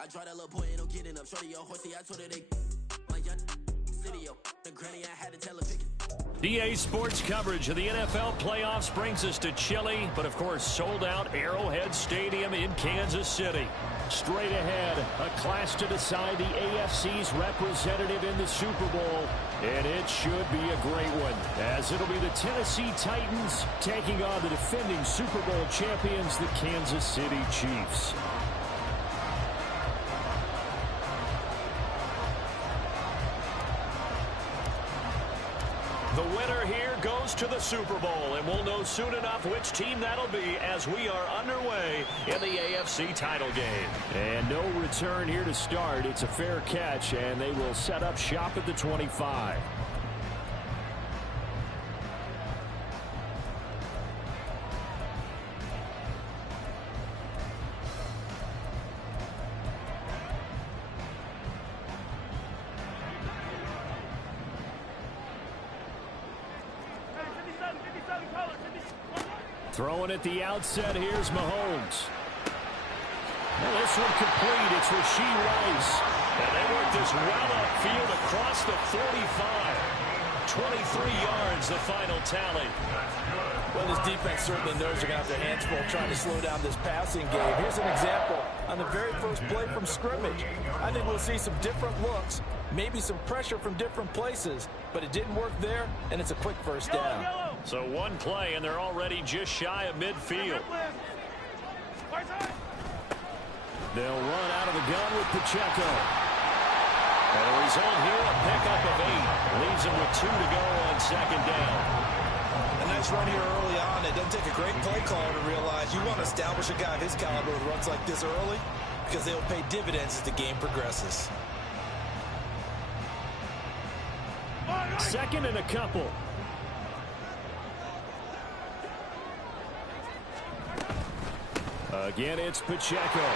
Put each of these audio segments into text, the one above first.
I draw that little boy, ain't no getting up. Shorty, your horsey, I told her they my young city, yo. The granny, I had to tell her pick. EA Sports coverage of the NFL playoffs brings us to Chile, but of course sold out Arrowhead Stadium in Kansas City. Straight ahead, a clash to decide the AFC's representative in the Super Bowl, and it should be a great one, as it'll be the Tennessee Titans taking on the defending Super Bowl champions, the Kansas City Chiefs. The winner here goes to the Super Bowl, and we'll know soon enough which team that'll be as we are underway in the AFC title game. And no return here to start. It's a fair catch, and they will set up shop at the 25. Throwing at the outset, here's Mahomes. And this one complete, it's Rashee Rice. And they work this well upfield across the 45. 23 yards, the final tally. Well, this defense certainly knows they're going to have their hands full trying to slow down this passing game. Here's an example on the very first play from scrimmage. I think we'll see some different looks, maybe some pressure from different places, but it didn't work there, and it's a quick first down. So one play, and they're already just shy of midfield. They'll run out of the gun with Pacheco. And the result here, a pickup of 8. Leaves them with 2 to go on second down. A nice run here early on. It doesn't take a great play caller to realize you want to establish a guy of his caliber with runs like this early, because they'll pay dividends as the game progresses. Second and a couple. Again, it's Pacheco.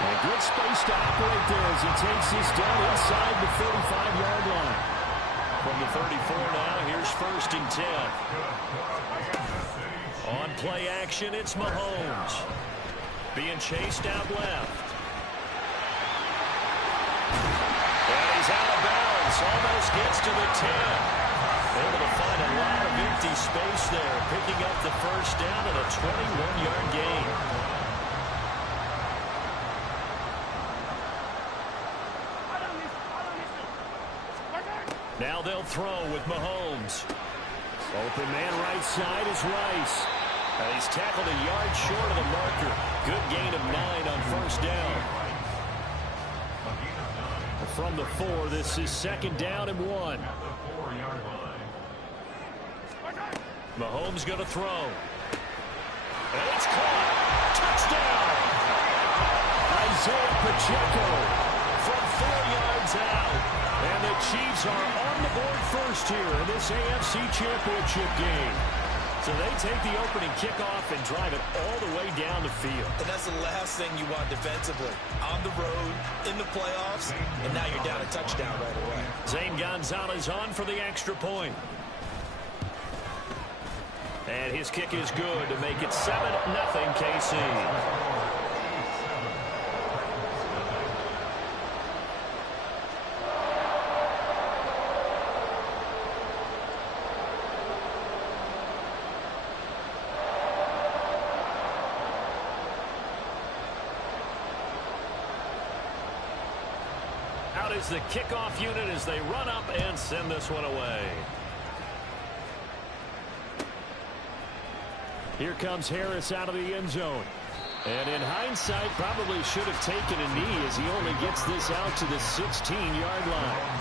And good space to operate there as he takes this down inside the 35-yard line. From the 34 now, here's first and 10. On play action, it's Mahomes. Being chased out left. And he's out of bounds. Almost gets to the 10. Able to find a lot of empty space there, picking up the first down and a 21-yard gain. Now they'll throw with Mahomes. Open man right side is Rice. And he's tackled a yard short of the marker. Good gain of 9 on first down. From the 4, this is second down and 1. Mahomes going to throw. And it's caught. Touchdown! Isaiah Pacheco from 4 yards out. And the Chiefs are on the board first here in this AFC Championship game. So they take the opening kickoff and drive it all the way down the field. And that's the last thing you want defensively. On the road, in the playoffs, and now you're down a touchdown right away. Zane Gonzalez on for the extra point. And his kick is good to make it 7-0 KC. Out is the kickoff unit as they run up and send this one away. Here comes Harris out of the end zone. And in hindsight, probably should have taken a knee as he only gets this out to the 16-yard line.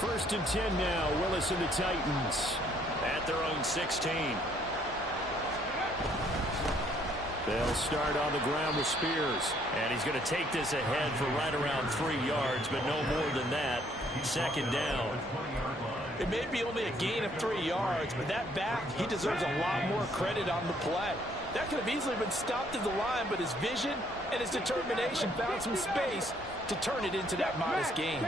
First and 10 now, Willis and the Titans at their own 16. They'll start on the ground with Spears. And he's going to take this ahead for right around 3 yards, but no more than that. Second down. It may be only a gain of 3 yards, but that back, he deserves a lot more credit on the play. That could have easily been stopped at the line, but his vision and his determination found some space to turn it into that modest gain.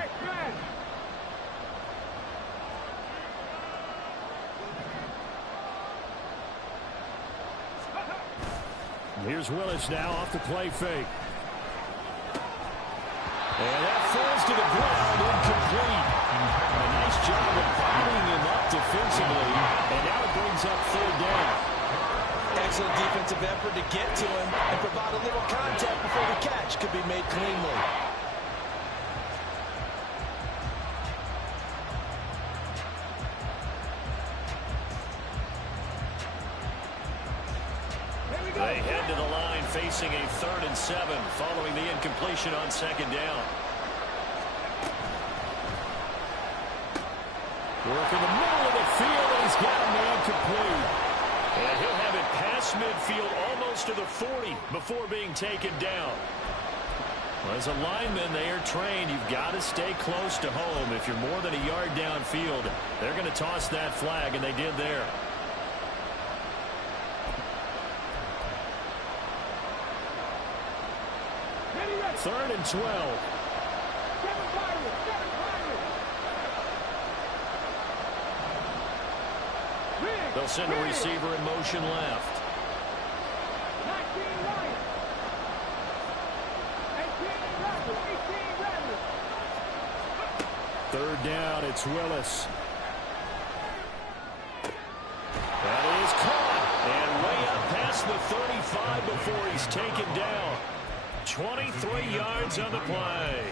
Here's Willis now off the play fake. And that falls to the ground, incomplete. A nice job of bodying him up defensively, and now it brings up 3rd down. Excellent defensive effort to get to him and provide a little contact before the catch could be made cleanly. They head to the line facing a 3rd and 7 following the incompletion on 2nd down. Work in the middle of the field, and he's got a man complete. And he'll have it past midfield almost to the 40 before being taken down. Well, as a lineman, they are trained. You've got to stay close to home. If you're more than a yard downfield, they're going to toss that flag, and they did there. Third and 12. They'll send a receiver in motion left. 3rd down, it's Willis. That is caught. And way up past the 35 before he's taken down. 23 yards on the play.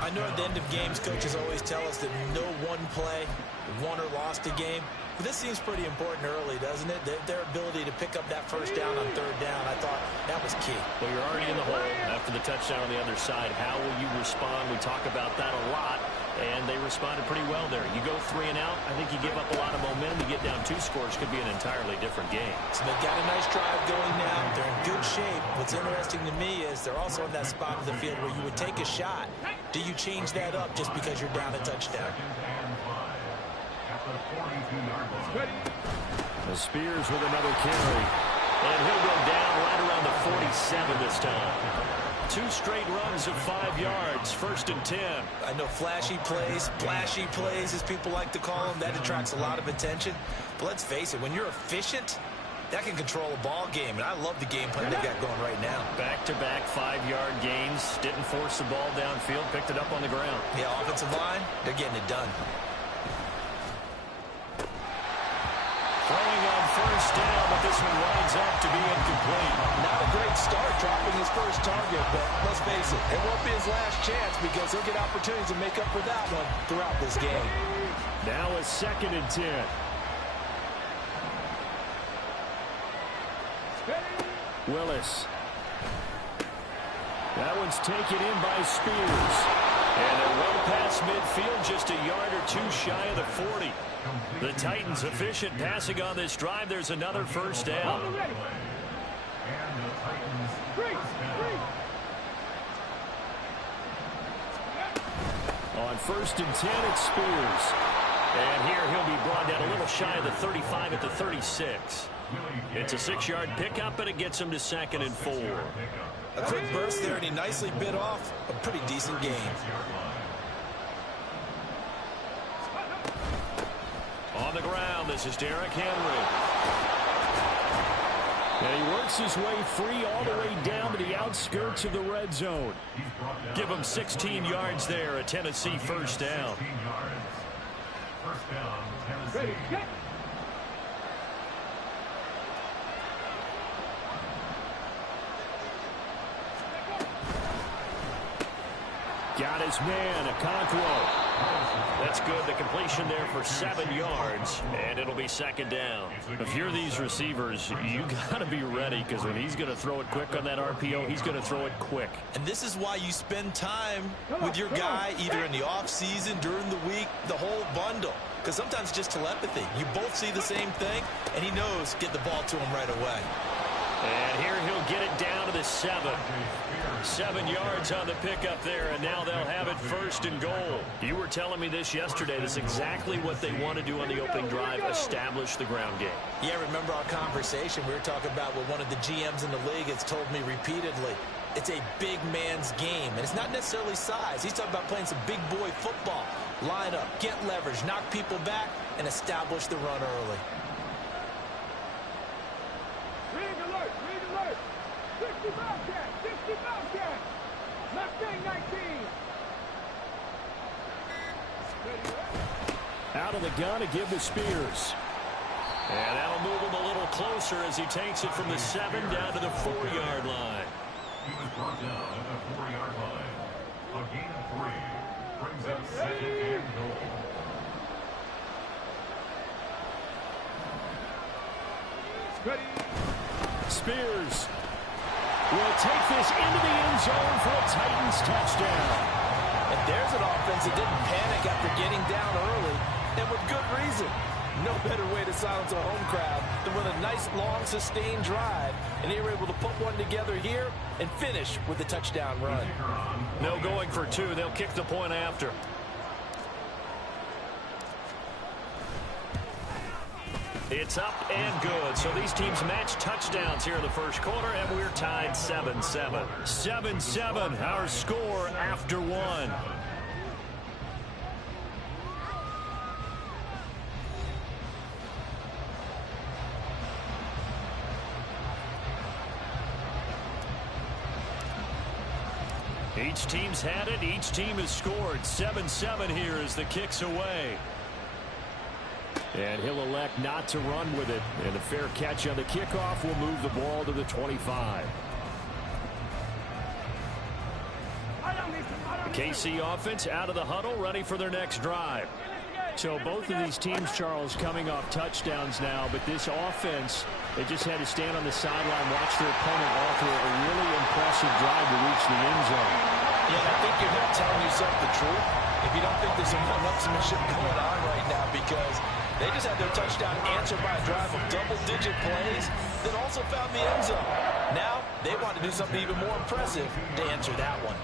I know at the end of games, coaches always tell us that no one play won or lost a game. But this seems pretty important early, doesn't it? Their ability to pick up that 1st down on 3rd down, I thought that was key. Well, you're already in the hole after the touchdown on the other side. How will you respond? We talk about that a lot, and they responded pretty well there. You go 3 and out, I think you give up a lot of momentum. You get down 2 scores, could be an entirely different game. So they've got a nice drive going now. They're in good shape. What's interesting to me is they're also in that spot of the field where you would take a shot. Do you change that up just because you're down a touchdown? The Spears with another carry. And he'll go down right around the 47 this time. 2 straight runs of 5 yards, 1st and 10. I know flashy plays, as people like to call them, that attracts a lot of attention. But let's face it, when you're efficient, that can control a ball game. And I love the game plan they've got going right now. Back-to-back 5-yard gains. Didn't force the ball downfield. Picked it up on the ground. Yeah, offensive line, they're getting it done. Throwing on 1st down, but this one winds up to be incomplete. Not a great start dropping his first target, but let's face it, it won't be his last chance because he'll get opportunities to make up for that one throughout this game. Now a 2nd and 10. Willis. That one's taken in by Spears. And they're well past midfield, just a yard or 2 shy of the 40. The Titans efficient passing on this drive. There's another 1st down. On 1st and 10, it's Spears. And here he'll be brought down a little shy of the 35 at the 36. It's a 6-yard pickup, and it gets him to 2nd and 4. A quick burst there, and he nicely bit off a pretty decent gain. On the ground, this is Derrick Henry. And he works his way free all the way down to the outskirts of the red zone. Give him 16 yards there, a Tennessee 1st down. Ready, get. Got his man, Okonkwo. That's good. The completion there for 7 yards, and it'll be 2nd down. If you're these receivers, you got to be ready because when he's going to throw it quick on that RPO, he's going to throw it quick. And this is why you spend time with your guy either in the offseason, during the week, the whole bundle. Because sometimes just telepathy. You both see the same thing, and he knows get the ball to him right away. And here he'll get it down to the 7. 7 yards on the pickup there, and now they'll have it 1st and goal. You were telling me this yesterday. This is exactly what they want to do on the opening drive, establish the ground game. Yeah, remember our conversation? We were talking about what one of the GMs in the league has told me repeatedly. It's a big man's game, and it's not necessarily size. He's talking about playing some big boy football. Line up, get leverage, knock people back, and establish the run early. Rig alert, rig alert. Out of the gun to give to Spears. And that'll move him a little closer as he takes it from the 7 down to the 4-yard line. He was brought down at the 4-yard line. A gain of 3 brings up 2nd and goal. Spears will take this into the end zone for a Titans touchdown. And there's an offense that didn't panic after getting down early, and with good reason. No better way to silence a home crowd than with a nice, long, sustained drive. And they were able to put one together here and finish with a touchdown run. No going for 2. They'll kick the point after. It's up and good. So these teams match touchdowns here in the first quarter, and we're tied 7-7. 7-7, our score after 1. Each team's had it. Each team has scored. 7-7 here as the kick's away. And he'll elect not to run with it. And a fair catch on the kickoff will move the ball to the 25. The KC offense out of the huddle, ready for their next drive. So both of these teams, Charles, coming off touchdowns now, but this offense, they just had to stand on the sideline, watch their opponent offer a really impressive drive to reach the end zone. Yeah, I think you're not telling yourself the truth if you don't think there's some one-upsmanship going on right now, because they just had their touchdown answered by a drive of double-digit plays that also found the end zone. Now they want to do something even more impressive to answer that one.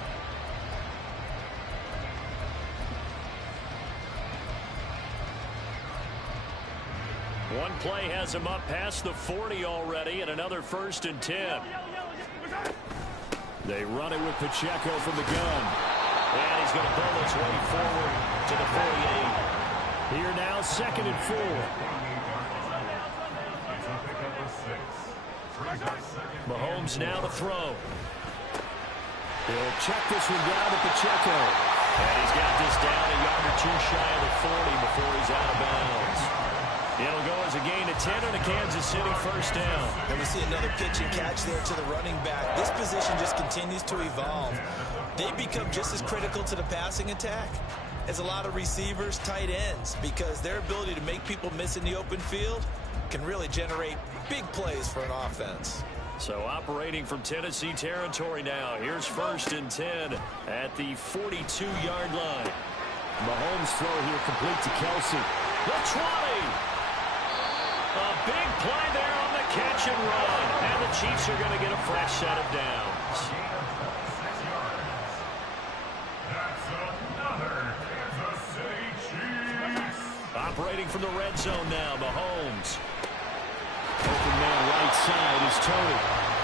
One play has him up past the 40 already, and another 1st and 10. They run it with Pacheco from the gun. And he's going to pull his way forward to the 48. Here now, 2nd and 4. Mahomes now to throw. He'll check this one down to Pacheco. And he's got this down a yard or 2 shy of the 40 before he's out of bounds. It'll go as a gain of 10 and a Kansas City 1st down. And we see another pitch and catch there to the running back. This position just continues to evolve. They become just as critical to the passing attack as a lot of receivers, tight ends, because their ability to make people miss in the open field can really generate big plays for an offense. So operating from Tennessee territory now. Here's 1st and 10 at the 42-yard line. Mahomes throw here complete to Kelsey. The 20. A big play there on the catch and run. And the Chiefs are going to get a fresh set of downs. That's another Kansas City Chiefs. Operating from the red zone now, Mahomes. Open man right side is Tony.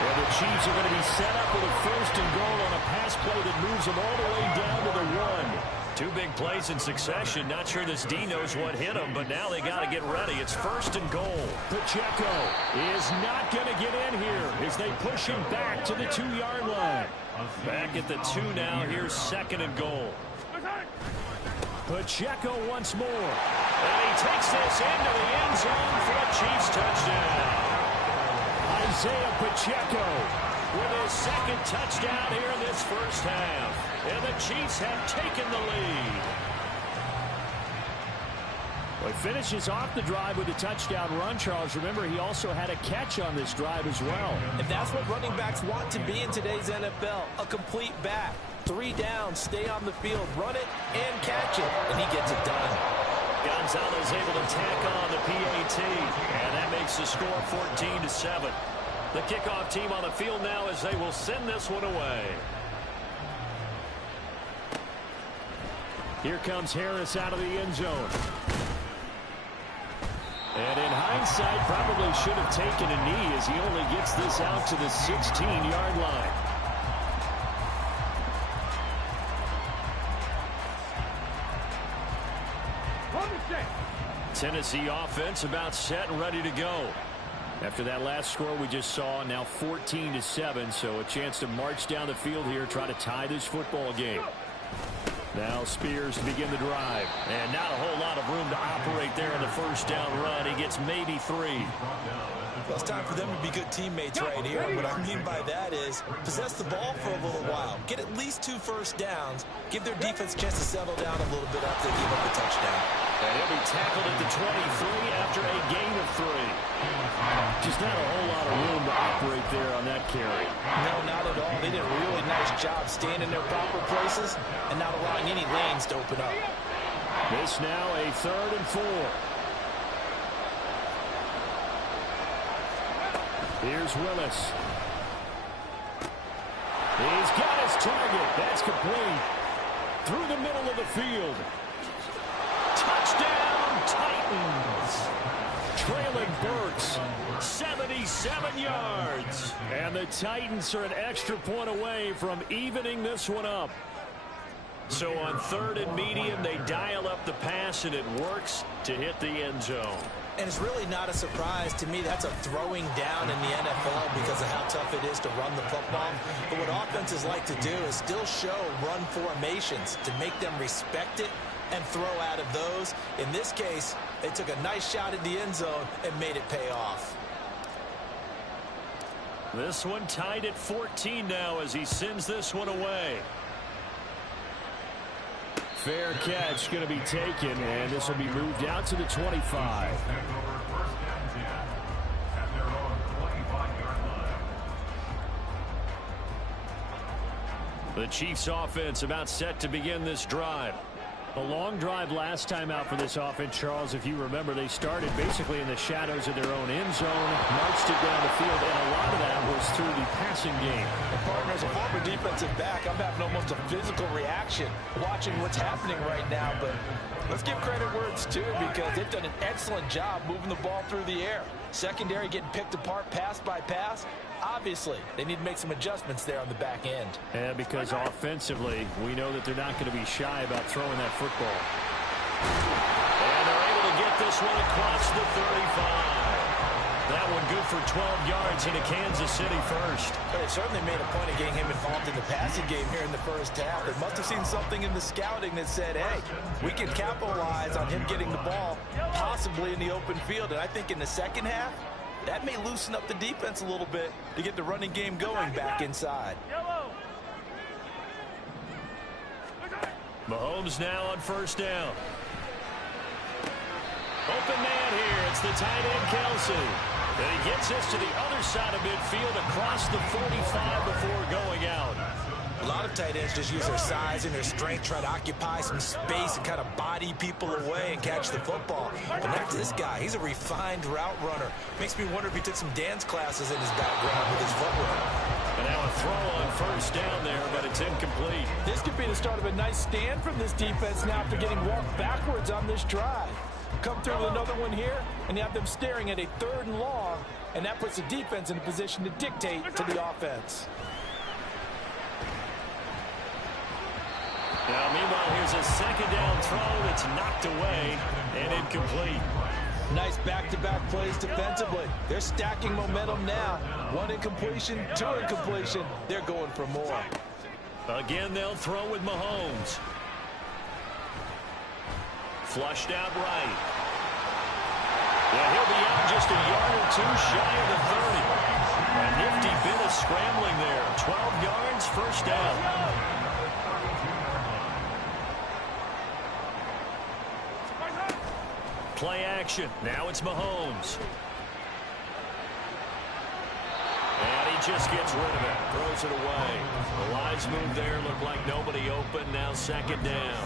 And the Chiefs are going to be set up with a 1st and goal on a pass play that moves them all the way down to the 1. 2 big plays in succession. Not sure this D knows what hit him, but now they got to get ready. It's 1st and goal. Pacheco is not going to get in here as they push him back to the 2-yard line. Back at the 2 now. Here's 2nd and goal. Pacheco once more. And he takes this into the end zone for a Chiefs touchdown. Isaiah Pacheco with his 2nd touchdown here in this 1st half. And the Chiefs have taken the lead. Well, he finishes off the drive with a touchdown run, Charles. Remember, he also had a catch on this drive as well. And that's what running backs want to be in today's NFL, a complete back. 3 downs, stay on the field, run it, and catch it. And he gets it done. Gonzalez able to tack on the PAT. And that makes the score 14-7. The kickoff team on the field now as they will send this one away. Here comes Harris out of the end zone. And in hindsight, probably should have taken a knee as he only gets this out to the 16-yard line. Tennessee offense about set and ready to go. After that last score we just saw, now 14-7, so a chance to march down the field here, try to tie this football game. Now Spears to begin the drive. And not a whole lot of room to operate there in the first down run. He gets maybe 3. Well, it's time for them to be good teammates right here. What I mean by that is possess the ball for a little while. Get at least 2 first downs. Give their defense a chance to settle down a little bit after they give up a touchdown. And he'll be tackled at the 23 after a gain of 3. Just not a whole lot of room to operate there on that carry. No, not at all. They did a really nice job staying in their proper places and not allowing any lanes to open up. This now a 3rd and 4. Here's Willis. He's got his target. That's complete. Through the middle of the field. Touchdown, Titans. Trailing Burks, 77 yards. And the Titans are an extra point away from evening this one up. So on 3rd and medium, they dial up the pass, and it works to hit the end zone. And it's really not a surprise to me. That's a throwing down in the NFL because of how tough it is to run the football. But what offenses like to do is still show run formations to make them respect it and throw out of those. In this case, they took a nice shot at the end zone and made it pay off. This one tied at 14 now as he sends this one away. Fair catch going to be taken, and this will be moved out to the 25. The Chiefs offense about set to begin this drive. A long drive last time out for this offense, Charles. If you remember, they started basically in the shadows of their own end zone, marched it down the field, and a lot of that was through the passing game. And partner, as a former defensive back, I'm having almost a physical reaction watching what's happening right now. But let's give credit where it's due because they've done an excellent job moving the ball through the air. Secondary getting picked apart pass by pass. Obviously, they need to make some adjustments there on the back end. And because offensively, we know that they're not going to be shy about throwing that football. And they're able to get this one across the 35. That one good for 12 yards into Kansas City first. But it certainly made a point of getting him involved in the passing game here in the first half. They must have seen something in the scouting that said, hey, we can capitalize on him getting the ball possibly in the open field. And I think in the second half, that may loosen up the defense a little bit to get the running game going back inside. Mahomes now on first down. Open man here. It's the tight end, Kelsey. And he gets this to the other side of midfield across the 45 before going out. A lot of tight ends just use their size and their strength, try to occupy some space and kind of body people away and catch the football. But not this guy. He's a refined route runner. Makes me wonder if he took some dance classes in his background with his footwork. And now a throw on first down there, but it's incomplete. This could be the start of a nice stand from this defense now after getting walked backwards on this drive. Come through with another one here, and you have them staring at a 3rd and long, and that puts the defense in a position to dictate to the offense. Now, meanwhile, here's a second down throw that's knocked away and incomplete. Nice back-to-back plays defensively. They're stacking momentum now. 1 incompletion, 2 incompletion. They're going for more. Again, they'll throw with Mahomes. Flushed out right. Yeah, he'll be out just a yard or 2 shy of the 30. A nifty bit of scrambling there. 12 yards, first down. Play action. Now it's Mahomes. And he just gets rid of it. Throws it away. The lines move there. Looked like nobody open. Now second down.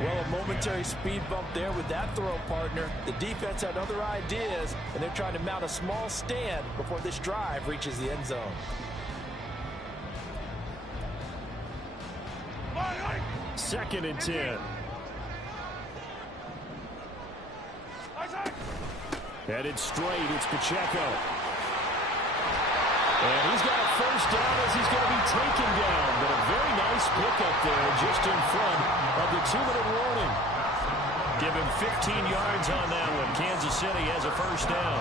Well, a momentary speed bump there with that throw, partner. The defense had other ideas, and they're trying to mount a small stand before this drive reaches the end zone. Second and 10. Headed straight, it's Pacheco. And he's got a first down as he's going to be taken down. But a very nice pickup there just in front of the 2-minute warning. Give him 15 yards on that one. Kansas City has a first down.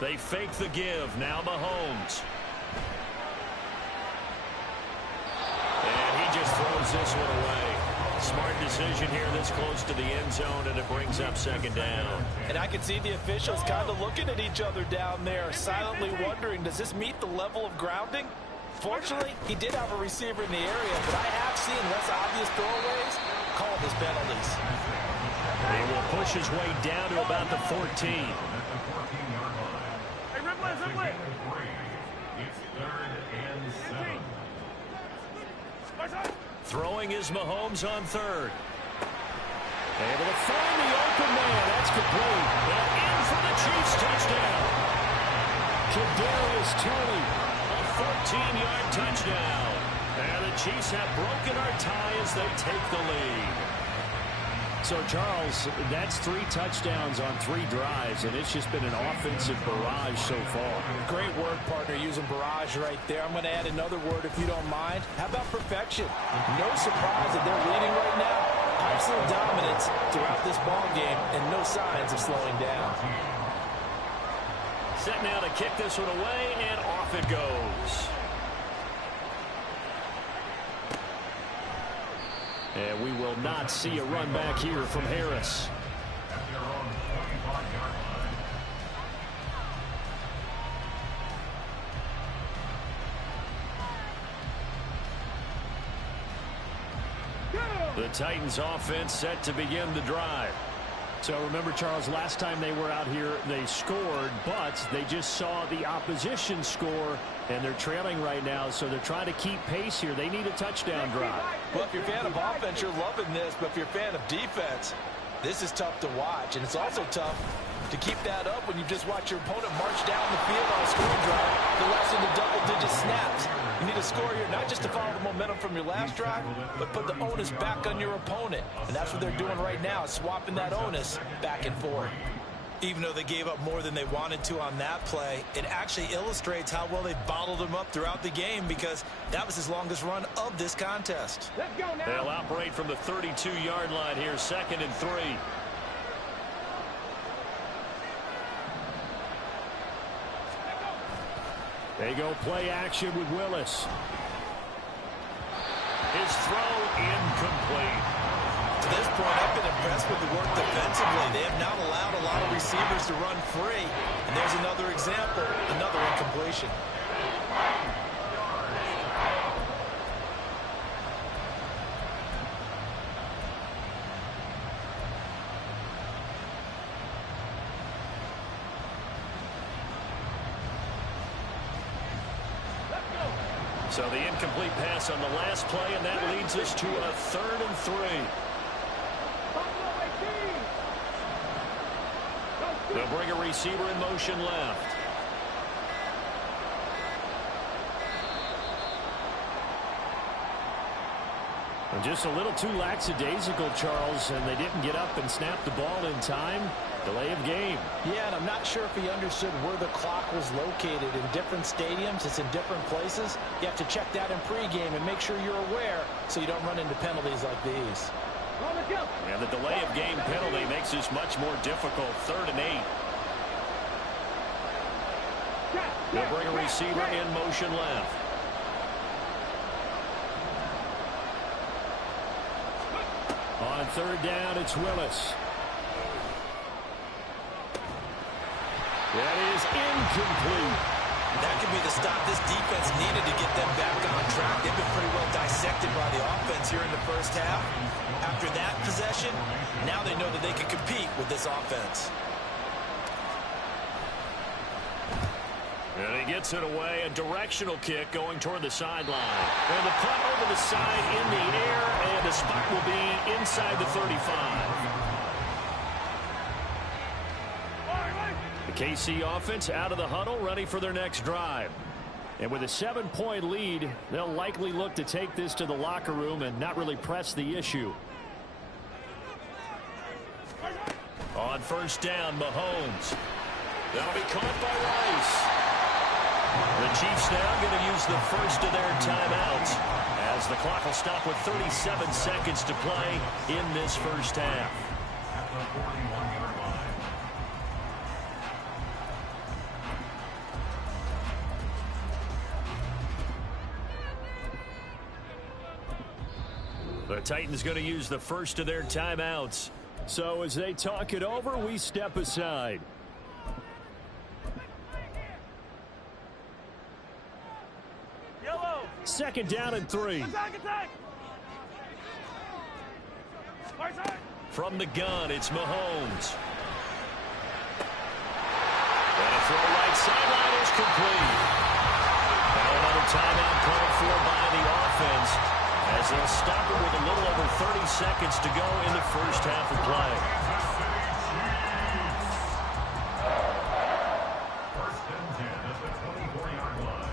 They fake the give. Now Mahomes. And he just throws this one away. Smart decision here this close to the end zone, and it brings up second down. And I can see the officials kind of looking at each other down there, silently wondering, does this meet the level of grounding? Fortunately, he did have a receiver in the area, but I have seen less obvious throwaways called as penalties. He will push his way down to about the 14. At the 14-yard line. Hey, Ripley. It's 3rd and 7. Throwing is Mahomes on 3rd. Able to find the open man. That's complete. And in for the Chiefs touchdown. Kadarius Toney, a 14-yard touchdown. And the Chiefs have broken our tie as they take the lead. So, Charles, that's 3 touchdowns on 3 drives, and it's just been an offensive barrage so far. Great word, partner, using barrage right there. I'm going to add another word if you don't mind. How about perfection? No surprise that they're leading right now. Absolute dominance throughout this ball game, and no signs of slowing down. Set now to kick this one away, and off it goes. And we will not see a run back here from Harris. At their own 25-yard line. The Titans offense set to begin the drive. So remember, Charles, last time they were out here, they scored, but they just saw the opposition score, and they're trailing right now, so they're trying to keep pace here. They need a touchdown drive. Well, if you're a fan of offense, you're loving this, but if you're a fan of defense, this is tough to watch, and it's also tough to keep that up when you just watch your opponent march down the field on a scoring drive for less than the double-digit snaps. You need to score here, not just to follow the momentum from your last drive, but put the onus back on your opponent. And that's what they're doing right now, swapping that onus back and forth. Even though they gave up more than they wanted to on that play, it actually illustrates how well they bottled them up throughout the game, because that was his longest run of this contest. They'll operate from the 32-yard line here, 2nd and 3. They go play action with Willis. His throw incomplete. To this point, I've been impressed with the work defensively. They have not allowed a lot of receivers to run free. And there's another example, another incompletion. So the incomplete pass on the last play, and that leads us to a 3rd and 3. They'll bring a receiver in motion left. And just a little too lackadaisical, Charles, and they didn't get up and snap the ball in time. Delay of game. Yeah, and I'm not sure if he understood where the clock was located. In different stadiums, it's in different places. You have to check that in pregame and make sure you're aware so you don't run into penalties like these. And the delay of game penalty makes this much more difficult. 3rd and 8. They'll bring a receiver in motion left. On 3rd down, it's Willis. That is incomplete. That could be the stop this defense needed to get them back on track. They've been pretty well dissected by the offense here in the first half. After that possession, now they know that they can compete with this offense. And he gets it away. A directional kick going toward the sideline. And the punt over the side in the air, and the spot will be inside the 35. The KC offense out of the huddle, ready for their next drive. And with a 7-point lead, they'll likely look to take this to the locker room and not really press the issue. On 1st down, Mahomes. That'll be caught by Rice. The Chiefs now going to use the first of their timeouts as the clock will stop with 37 seconds to play in this first half. at the 41-yard line. The Titans going to use the first of their timeouts. So as they talk it over, we step aside. Second down and 3. From the gun, it's Mahomes. And a throw right sideline is complete. Now another timeout called for by the offense, as they'll stop it with a little over 30 seconds to go in the first half of play. First and 10 at the 24-yard line.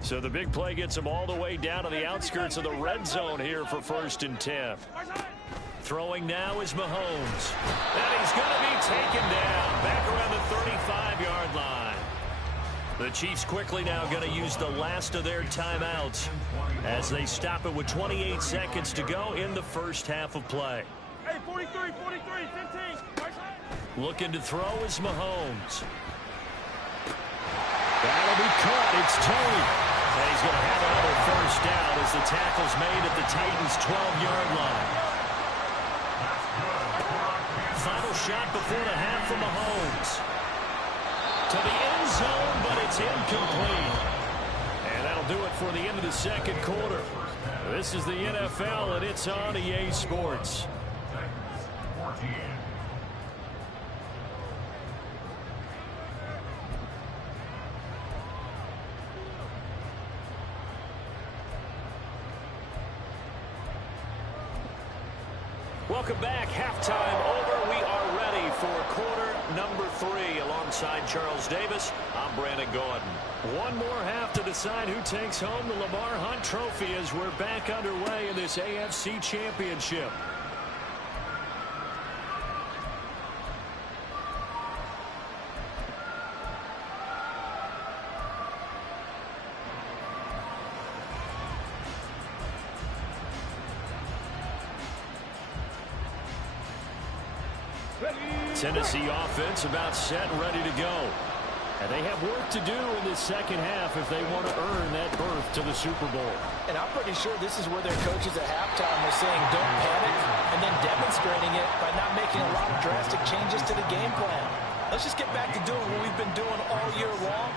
So the big play gets them all the way down to the outskirts of the red zone here for first and 10. Throwing now is Mahomes. And he's going to be taken down back around the 35-yard line. The Chiefs quickly now going to use the last of their timeouts as they stop it with 28 seconds to go in the first half of play. Hey, 43, 15. Looking to throw is Mahomes. That'll be caught. It's Tony. And he's going to have another first down as the tackle's made at the Titans' 12-yard line. Final shot before the half from Mahomes. To the end zone, but it's incomplete. And that'll do it for the end of the second quarter. This is the NFL, and it's on EA Sports. Titans 14. Welcome back. Halftime over. We are ready for quarter number 3. Alongside Charles Davis, I'm Brandon Gordon. One more half to decide who takes home the Lamar Hunt Trophy as we're back underway in this AFC Championship. Tennessee offense about set and ready to go. And they have work to do in this second half if they want to earn that berth to the Super Bowl. And I'm pretty sure this is where their coaches at halftime were saying don't panic, and then demonstrating it by not making a lot of drastic changes to the game plan. Let's just get back to doing what we've been doing all year long.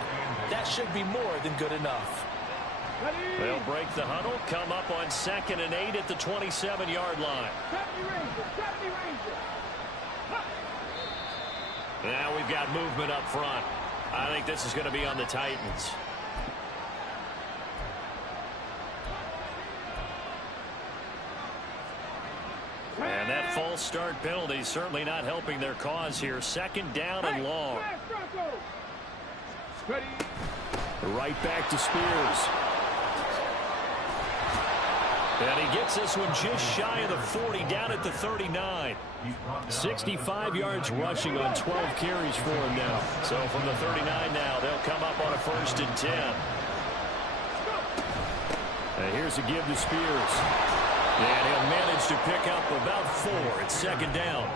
That should be more than good enough. They'll break the huddle, come up on 2nd and 8 at the 27-yard line. Now we've got movement up front. I think this is going to be on the Titans. And that false start penalty is certainly not helping their cause here. Second down and long. Right back to Spears. And he gets this one just shy of the 40, down at the 39. 65 yards rushing on 12 carries for him now. So from the 39 now, they'll come up on a 1st and 10. And here's a give to Spears. And he'll manage to pick up about 4. It's 2nd down.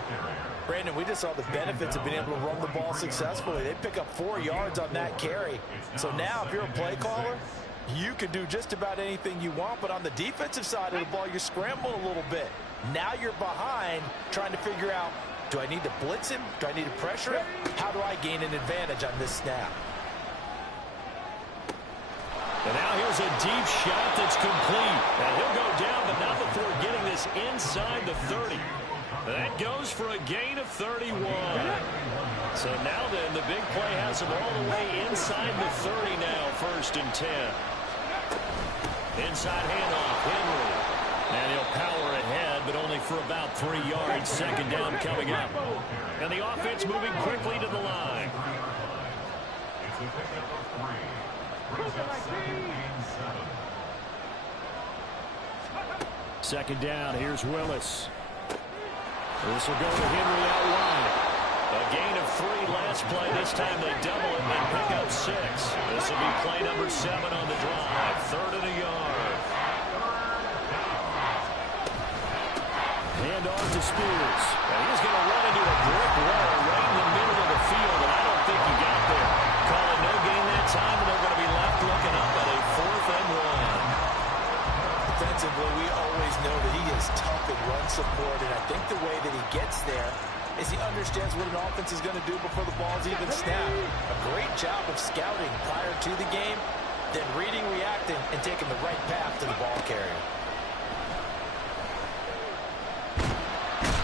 Brandon, we just saw the benefits of being able to run the ball successfully. They pick up 4 yards on that carry. So now if you're a play caller, you can do just about anything you want, but on the defensive side of the ball, you scramble a little bit. Now you're behind trying to figure out, do I need to blitz him? Do I need to pressure him? How do I gain an advantage on this snap? And now here's a deep shot that's complete. And he'll go down, but not before getting this inside the 30. That goes for a gain of 31. So now then, the big play has him all the way inside the 30 now, 1st and 10. Inside handoff, Henry. And he'll power ahead, but only for about 3 yards. 2nd down coming up. And the offense moving quickly to the line. It's a pickup of 3. Brings up 2nd and 7. 2nd down, here's Willis. This will go to Henry out wide. A gain of 3 last play. This time they double it and pick up 6. This will be play number 7 on the drive. 3rd and a yard. on to Spears. And he's going to run into a brick wall right in the middle of the field, and I don't think he got there. Calling no gain that time, and they're going to be left looking up at a 4th and 1. Defensively, we always know that he is tough in run support, and I think the way that he gets there is he understands what an offense is going to do before the ball's even snapped. A great job of scouting prior to the game, then reading, reacting, and taking the right path to the ball carrier.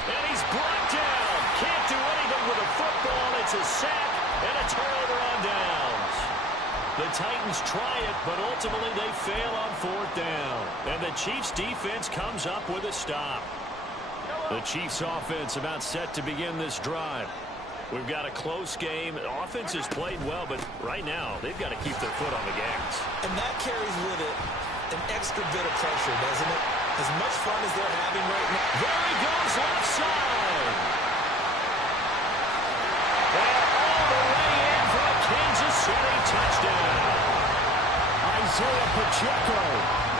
And he's brought down. Can't do anything with a football. It's a sack and a turnover on downs. The Titans try it, but ultimately they fail on 4th down. And the Chiefs defense comes up with a stop. The Chiefs offense about set to begin this drive. We've got a close game. The offense has played well, but right now they've got to keep their foot on the gas. And that carries with it an extra bit of pressure, doesn't it? As much fun as they're having right now. There he goes left side. And all the way in for a Kansas City touchdown. Isaiah Pacheco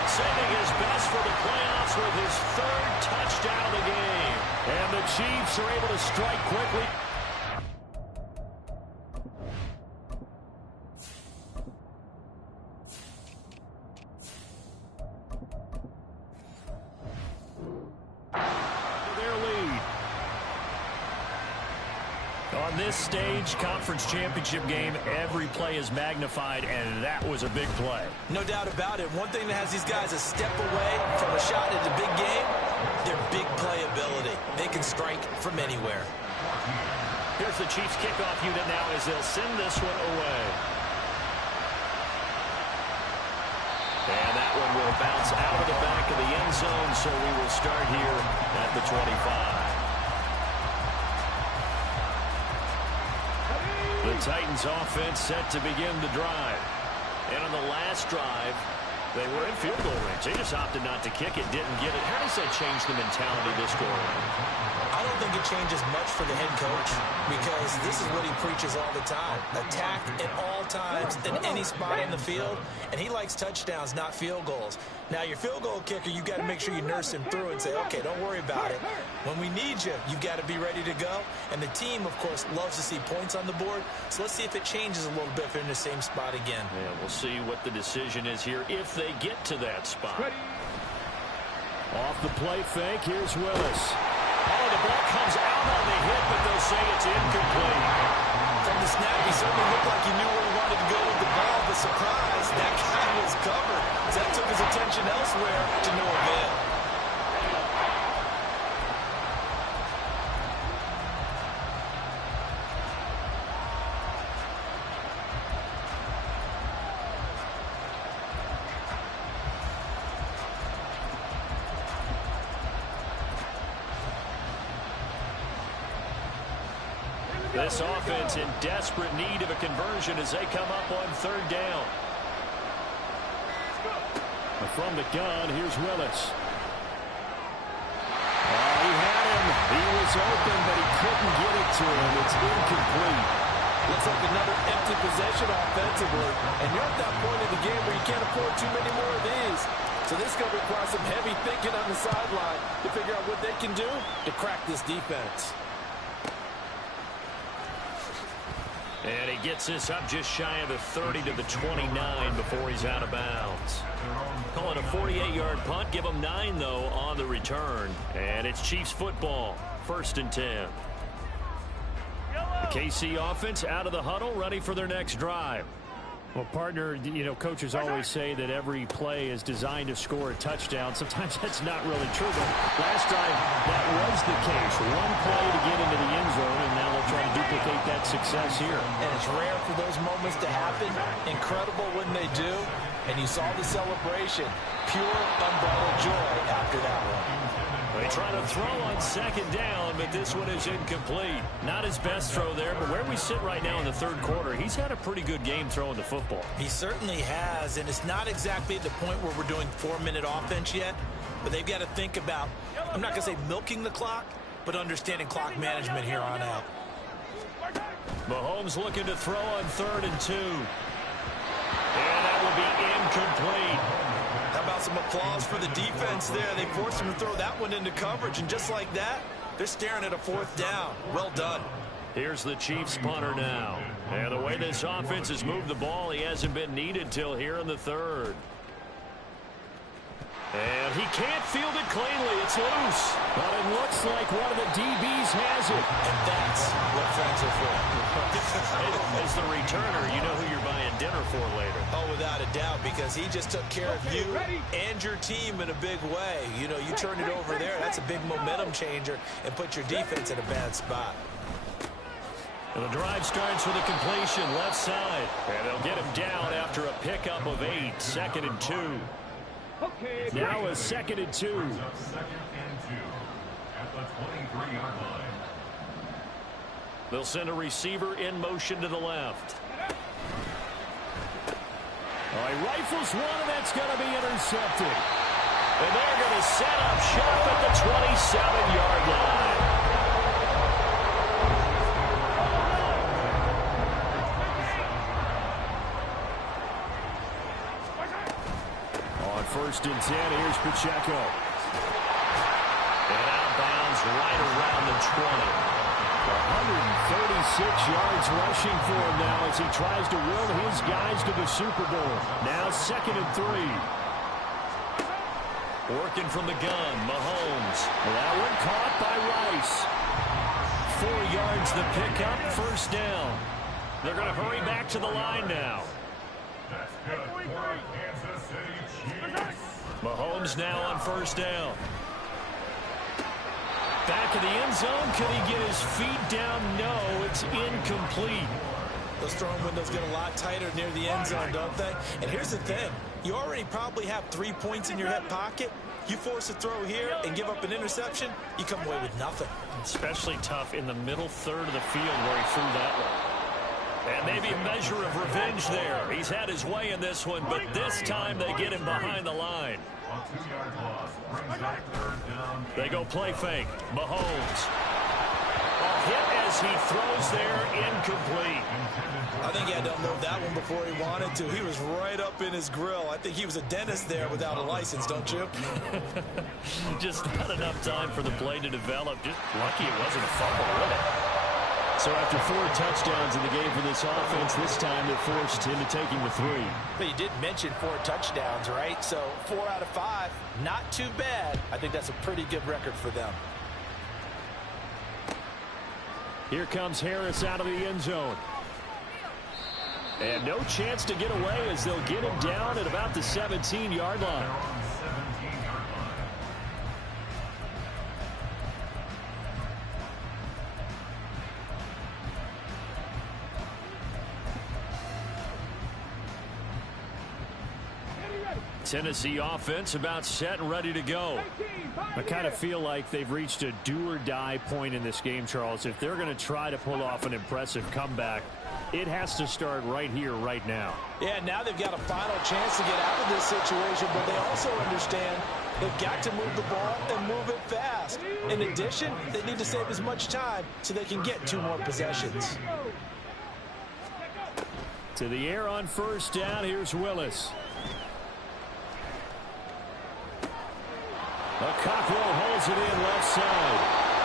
saving his best for the playoffs with his 3rd touchdown of the game. And the Chiefs are able to strike quickly. On this stage, conference championship game, every play is magnified, and that was a big play. No doubt about it. One thing that has these guys a step away from a shot at the big game, their big playability. They can strike from anywhere. Here's the Chiefs kickoff unit now as they'll send this one away. And that one will bounce out of the back of the end zone, so we will start here at the 25. The Titans offense set to begin the drive. And on the last drive, they were in field goal range. They just opted not to kick it, didn't get it. How does that change the mentality this go around? I don't think it changes much for the head coach because this is what he preaches all the time. Attack at all times in any spot on the field, and he likes touchdowns, not field goals. Now, your field goal kicker, you've got to make sure you nurse him through and say, okay, don't worry about it. When we need you, you've got to be ready to go. And the team, of course, loves to see points on the board. So let's see if it changes a little bit if they're in the same spot again. Yeah, we'll see what the decision is here if they get to that spot. Off the play fake, here's Willis. Oh, the ball comes out on the hit, but they'll say it's incomplete. From the snap, he certainly looked like he knew where he wanted to go with the ball. The surprise, that guy was covered. So that took his attention elsewhere to no avail. This offense in desperate need of a conversion as they come up on 3rd down. From the gun, here's Willis. He had him. He was open, but he couldn't get it to him. It's incomplete. Looks like another empty possession offensively. And you're at that point in the game where you can't afford too many more of these. So this is going to require some heavy thinking on the sideline to figure out what they can do to crack this defense. And he gets this up just shy of the 30 to the 29 before he's out of bounds. Calling a 48-yard punt. Give him 9, though, on the return. And it's Chiefs football. 1st and 10. The KC offense out of the huddle, ready for their next drive. Well, partner, coaches always say that every play is designed to score a touchdown. Sometimes that's not really true, but last drive, that was the case. One play to get into the end zone, and now they'll try to duplicate that success here. And it's rare for those moments to happen. Incredible when they do. And you saw the celebration. Pure, unbridled joy after that one. They try to throw on 2nd down, but this one is incomplete. Not his best throw there, but where we sit right now in the 3rd quarter, he's had a pretty good game throwing the football. He certainly has, and it's not exactly at the point where we're doing 4-minute offense yet, but they've got to think about, I'm not going to say milking the clock, but understanding clock management here on out. Mahomes looking to throw on 3rd and 2. And that will be incomplete. How about some applause for the defense there. They forced him to throw that one into coverage, and just like that, they're staring at a 4th down. Well done. Here's the Chiefs punter now. And the way this offense has moved the ball, he hasn't been needed till here in the 3rd. And he can't field it cleanly. It's loose. But it looks like one of the DBs has it. And that's what friends are for. As the returner, you know who you're buying dinner for later. Oh, without a doubt, because he just took care of you and your team in a big way. You know, you turn it over there, that's a big momentum changer, and put your defense in a bad spot. And the drive starts with a completion left side. And they'll get him down after a pickup of 8. 2nd and 2. Now a 2nd and 2. 2nd and 2 at the 23-yard line. They'll send a receiver in motion to the left. Oh, he rifles one, and that's going to be intercepted. And they're going to set up shop at the 27-yard line. On 1st and 10, here's Pacheco. And outbounds right around the 20. 136 yards rushing for him now as he tries to will his guys to the Super Bowl. Now 2nd and 3. Working from the gun, Mahomes. That one caught by Rice. 4 yards the pickup, 1st down. They're going to hurry back to the line now. That's good for Kansas City Chiefs. Mahomes now on 1st down. Back of the end zone. Could he get his feet down? No, it's incomplete. Those throwing windows get a lot tighter near the end zone, don't they? And here's the thing. You already probably have 3 points in your hip pocket. You force a throw here and give up an interception, you come away with nothing. Especially tough in the middle 3rd of the field where he threw that one. And maybe a measure of revenge there. He's had his way in this one, but this time they get him behind the line. A 2-yard loss brings up 3rd down. They go play fake. Mahomes. A hit as he throws there, incomplete. I think he had to unload that one before he wanted to. He was right up in his grill. I think he was a dentist there without a license, don't you? Just not enough time for the play to develop. Just lucky it wasn't a fumble, really. So after 4 touchdowns in the game for this offense, this time they're forced into taking the 3. But you did mention 4 touchdowns, right? So 4 out of 5, not too bad. I think that's a pretty good record for them. Here comes Harris out of the end zone. And no chance to get away as they'll get him down at about the 17-yard line. Tennessee offense about set and ready to go. I kind of feel like they've reached a do-or-die point in this game, Charles. If they're going to try to pull off an impressive comeback, it has to start right here, right now. Yeah, now they've got a final chance to get out of this situation, but they also understand they've got to move the ball and move it fast. In addition, they need to save as much time so they can get 2 more possessions. To the air on 1st down, here's Willis. Cockrell holds it in left side.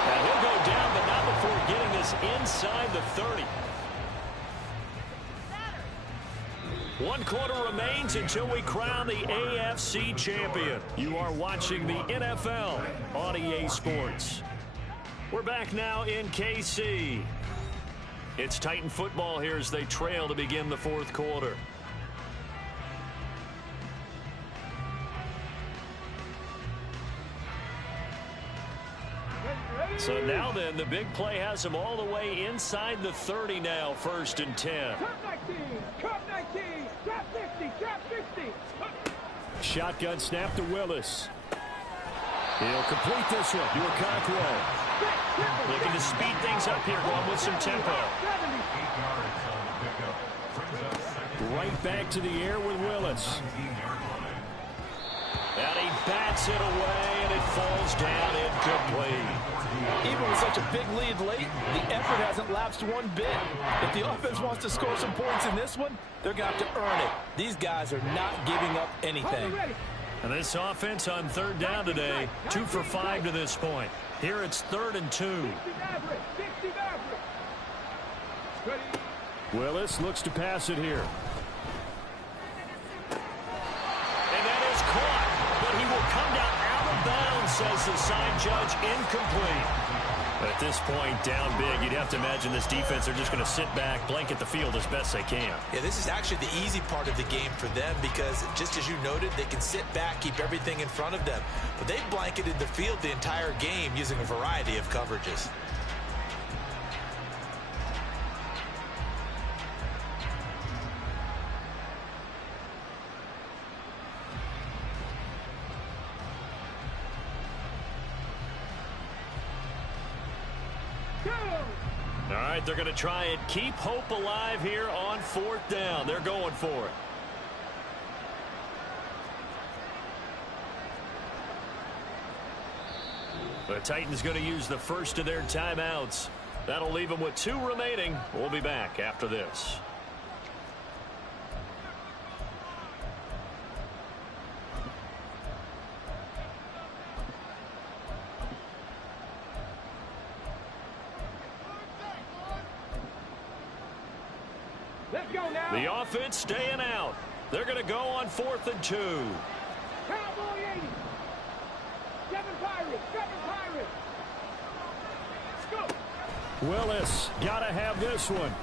And he'll go down, but not before getting this inside the 30. 1 quarter remains until we crown the AFC champion. You are watching the NFL on EA Sports. We're back now in KC. It's Titan football here as they trail to begin the 4th quarter. So now then, the big play has them all the way inside the 30 now, 1st and 10. Cup 19, drop 50, drop 50. Shotgun snap to Willis. He'll complete this one to Cockrell. Looking to speed things up here, going with some tempo. Right back to the air with Willis. And he bats it away, and it falls down incomplete. Even with such a big lead late, the effort hasn't lapsed one bit. If the offense wants to score some points in this one, they're going to have to earn it. These guys are not giving up anything. And this offense on third down today, 2 for 5 to this point. Here it's 3rd and 2. Willis looks to pass it here. And that is caught, but he will come down out of bounds, says the side judge, incomplete. At this point, down big, you'd have to imagine this defense are just going to sit back, blanket the field as best they can. Yeah, this is actually the easy part of the game for them because, just as you noted, they can sit back, keep everything in front of them. But they've blanketed the field the entire game using a variety of coverages. All right, they're going to try and keep hope alive here on 4th down. They're going for it. The Titans going to use the first of their timeouts. That'll leave them with 2 remaining. We'll be back after this. Let's go now. The offense staying out. They're going to go on 4th and 2. Cowboy 80. 7 Pirates. 7 Pirates. Let's go. Willis got to have this one.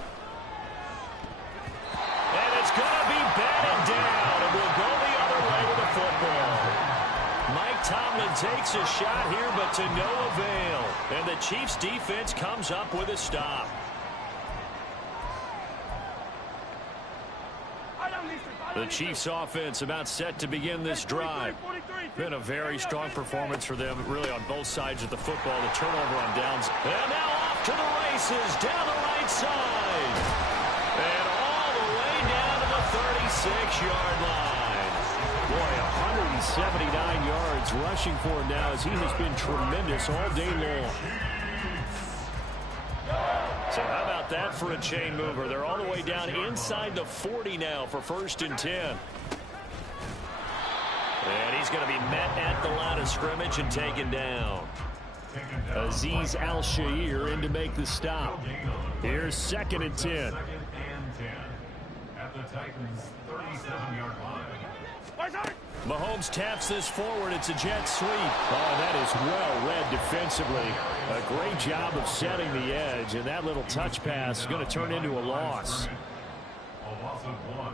And it's going to be batted down, and we'll go the other way with the football. Mike Tomlin takes a shot here, but to no avail. And the Chiefs' defense comes up with a stop. The Chiefs offense about set to begin this drive. Been a very strong performance for them, really on both sides of the football. The turnover on downs. And now off to the races down the right side. And all the way down to the 36-yard line. Boy, 179 yards rushing for him now as he has been tremendous all day long. So how about that for a chain mover? They're all the way down inside the 40 now for 1st and 10. And he's going to be met at the line of scrimmage and taken down. Azeez Al-Shaair in to make the stop. Here's 2nd and 10. At the Titans' 37-yard line. Mahomes taps this forward. It's a jet sweep. Oh, that is well read defensively. A great job of setting the edge, and that little touch pass is going to turn into a loss. A loss of 1.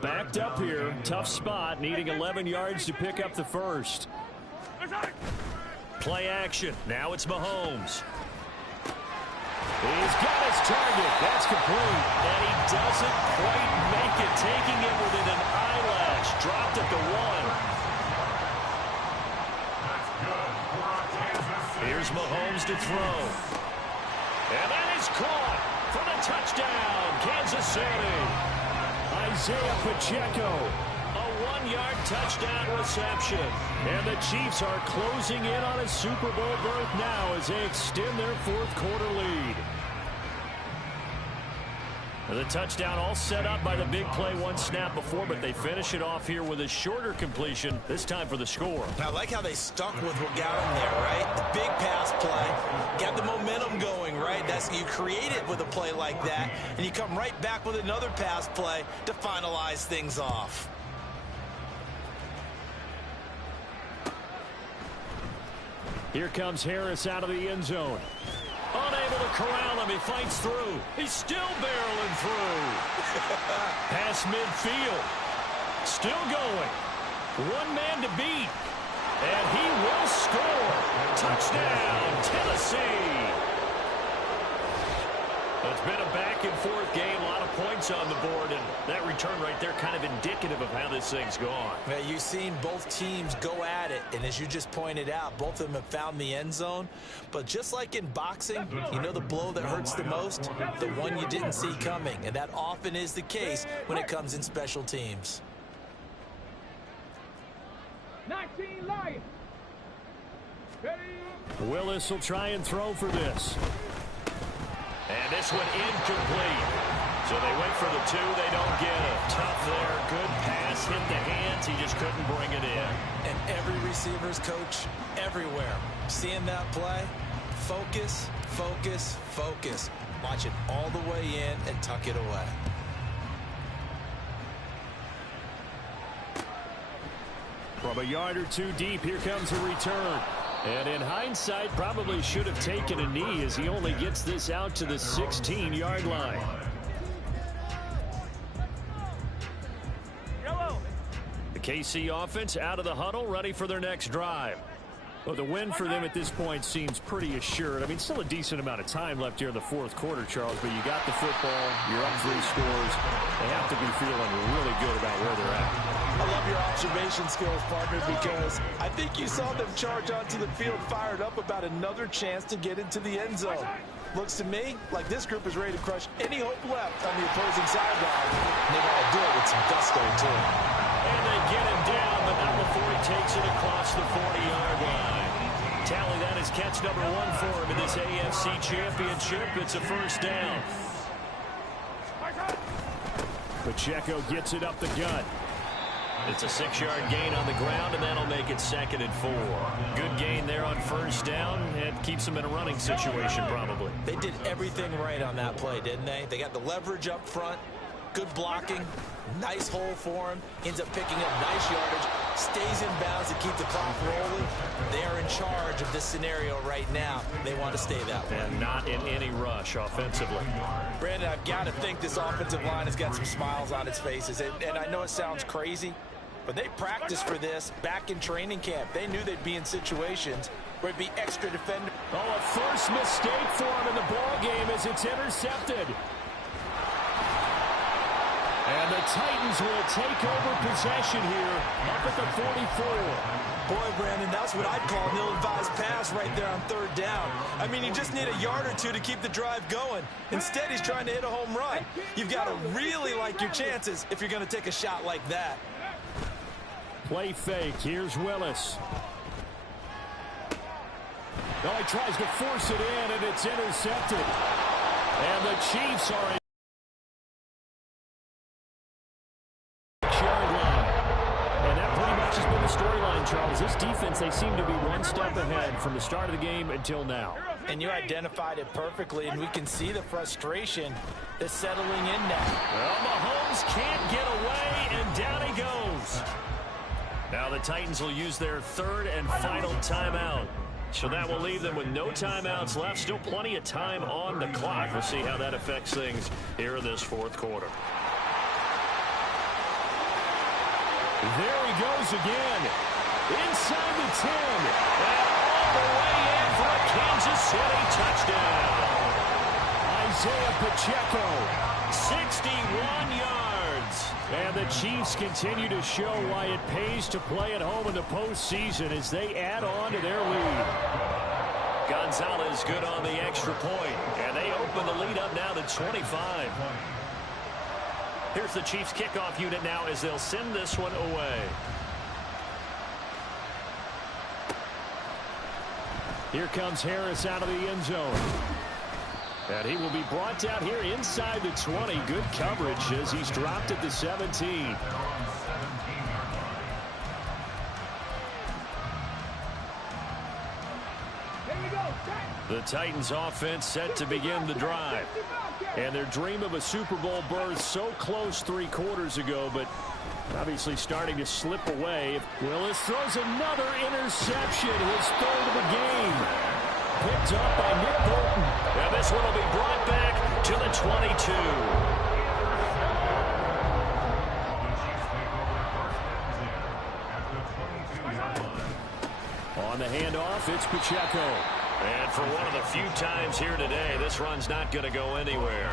Backed up here. Tough spot, needing 11 yards to pick up the first. Play action. Now it's Mahomes. He's got his target. That's complete. And he doesn't quite make it, taking it within an eyelash. Dropped at the 1. Here's Mahomes to throw. And that is caught for the touchdown, Kansas City. Isaiah Pacheco. A 1-yard touchdown reception. And the Chiefs are closing in on a Super Bowl berth now as they extend their 4th quarter lead. The touchdown all set up by the big play 1 snap before, but they finish it off here with a shorter completion, this time for the score. I like how they stuck with what got them there, right? The big pass play, got the momentum going, right? That's you create it with a play like that, and you come right back with another pass play to finalize things off. Here comes Harris out of the end zone. Unable to corral him. He fights through. He's still barreling through. Pass midfield. Still going. 1 man to beat. And he will score. Touchdown, Tennessee. It's been a back-and-forth game. A lot of points on the board. And that return right there kind of indicative of how this thing's gone. Well, you've seen both teams go at it. And as you just pointed out, both of them have found the end zone. But just like in boxing, you know the blow that hurts the most? The one you didn't see coming. And that often is the case when it comes in special teams. 19 Lions. Willis will try and throw for this. And this one incomplete. So So they went for the 2. They don't get it. Tough there. Good pass. Hit the hands. He just couldn't bring it in. And every receiver's coach everywhere. Seeing that play, focus, focus, focus. Watch it all the way in and tuck it away. From a yard or 2 deep, here comes a return. And in hindsight, probably should have taken a knee as he only gets this out to the 16-yard line. The KC offense out of the huddle, ready for their next drive. Well, the win for them at this point seems pretty assured. I mean, still a decent amount of time left here in the fourth quarter, Charles, but you got the football, you're up 3 scores. They have to be feeling really good about where they're at. I love your observation skills, partner, because I think you saw them charge onto the field fired up about another chance to get into the end zone. Looks to me like this group is ready to crush any hope left on the opposing sideline. And they got to do it with some gusto, too. And they get him down, but not before he takes it across the 40-yard line. Tally, that is catch number 1 for him in this AFC Championship. It's a first down. Pacheco gets it up the gut. It's a 6-yard gain on the ground, and that'll make it 2nd and 4. Good gain there on first down. It keeps them in a running situation, probably. They did everything right on that play, didn't they? They got the leverage up front, good blocking, nice hole for him, ends up picking up nice yardage, stays in bounds to keep the clock rolling. They are in charge of this scenario right now. They want to stay that way. And not in any rush offensively. Brandon, I've got to think this offensive line has got some smiles on its faces. And I know it sounds crazy, but they practiced for this back in training camp. They knew they'd be in situations where it'd be extra defender. Oh, a first mistake for him in the ball game as it's intercepted. And the Titans will take over possession here up at the 44. Boy, Brandon, that's what I'd call an ill-advised pass right there on 3rd down. I mean, you just need a yard or 2 to keep the drive going. Instead, he's trying to hit a home run. You've got to really like your chances if you're going to take a shot like that. Play fake. Here's Willis. Well, he tries to force it in, and it's intercepted. And the Chiefs are storyline, Charles. This defense, they seem to be one step ahead from the start of the game until now. And you identified it perfectly, and we can see the frustration that's settling in now. Well, Mahomes can't get away, and down he goes. Now the Titans will use their 3rd and final timeout. So that will leave them with no timeouts left. Still plenty of time on the clock. We'll see how that affects things here in this 4th quarter. There he goes again. Inside the 10. And all the way in for a Kansas City touchdown. Isaiah Pacheco, 61 yards. And the Chiefs continue to show why it pays to play at home in the postseason as they add on to their lead. Gonzalez good on the extra point. And they open the lead up now to 25. Here's the Chiefs kickoff unit now as they'll send this one away. Here comes Harris out of the end zone. And he will be brought down here inside the 20. Good coverage as he's dropped at the 17. The Titans offense set to begin the drive. And their dream of a Super Bowl berth so close 3 quarters ago, but obviously starting to slip away. Willis throws another interception, his 3rd of the game. Picked up by Nick Bolton. And this one will be brought back to the 22. On the handoff, it's Pacheco. And for one of the few times here today, this run's not going to go anywhere.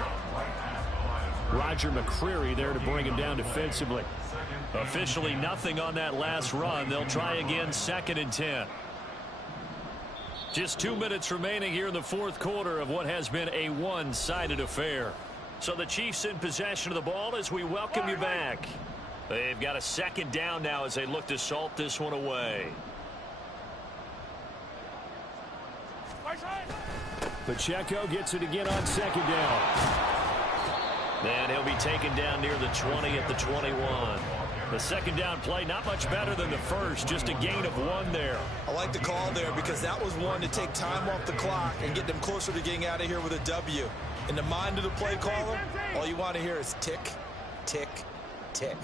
Roger McCreary there to bring him down defensively. Officially nothing on that last run. They'll try again 2nd and 10. Just 2 minutes remaining here in the 4th quarter of what has been a one-sided affair. So the Chiefs in possession of the ball as we welcome you back. They've got a 2nd down now as they look to salt this one away. Pacheco gets it again on 2nd down. And he'll be taken down near the 20 at the 21. The second down play, not much better than the first, just a gain of 1 there. I like the call there because that was one to take time off the clock and get them closer to getting out of here with a W. In the mind of the play caller, all you want to hear is tick, tick, tick.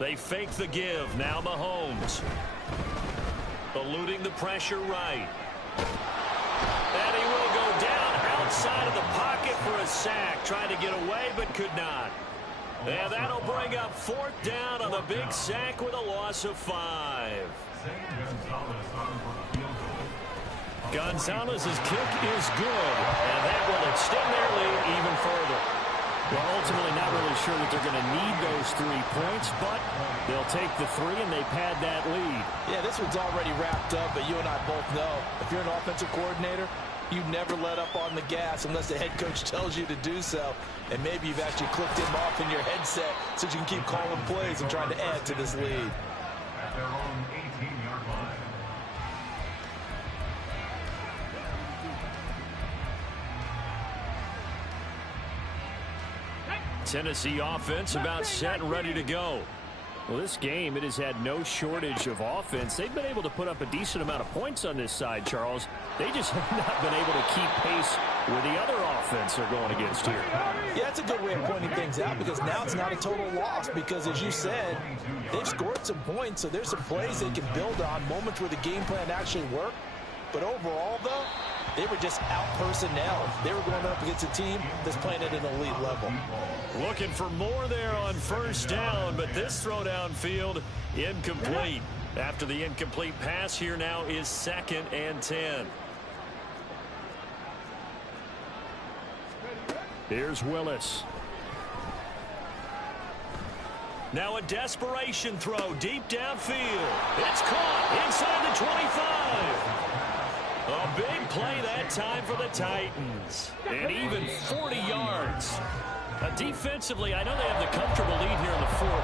They fake the give. Now Mahomes. Eluding the pressure right. And he will go down outside of the pocket for a sack. Tried to get away but could not. And that'll bring up 4th down on the big sack with a loss of 5. Gonzalez's kick is good, and that will extend their lead even further. Well, ultimately not really sure that they're going to need those 3 points, but they'll take the 3 and they pad that lead. Yeah, this one's already wrapped up, but you and I both know if you're an offensive coordinator, you never let up on the gas unless the head coach tells you to do so. And maybe you've actually clicked him off in your headset so you can keep calling plays and trying to add to this lead. At their own 18-yard line. Tennessee offense about set and ready to go. Well, this game, it has had no shortage of offense. They've been able to put up a decent amount of points on this side, Charles. They just have not been able to keep pace with the other offense they're going against here. Yeah, that's a good way of pointing things out because now it's not a total loss because, as you said, they've scored some points, so there's some plays they can build on, moments where the game plan actually worked. But overall, though, they were just out-personnel. They were going up against a team that's playing at an elite level. Looking for more there on 1st down, but this throw downfield incomplete. After the incomplete pass, here now is 2nd and 10. Here's Willis. Now a desperation throw deep downfield. It's caught inside the 25. A big play that time for the Titans. And even 40 yards. Defensively, I know they have the comfortable lead here in the 4th,